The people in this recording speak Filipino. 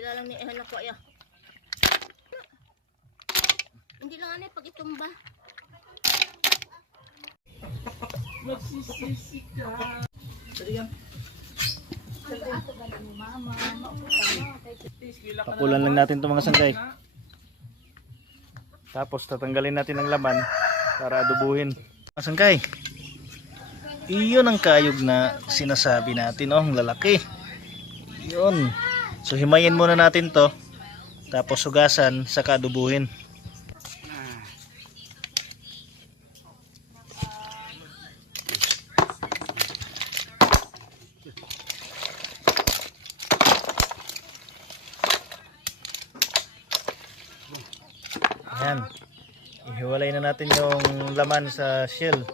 Pila lang ni ehon ako ya. Hindi lang ano pag itumba. Magsisisi ka. Sorry yan. Pakulan lang natin itong mga sanggay. Tapos tatanggalin natin ang laman para adubuhin. Mga sanggay, iyon ang kayog na sinasabi natin, oh, ang lalaki. Yun. So himayin muna natin to, tapos hugasan, saka adubuhin. Ayan. Ihiwalay na natin yung laman sa shell.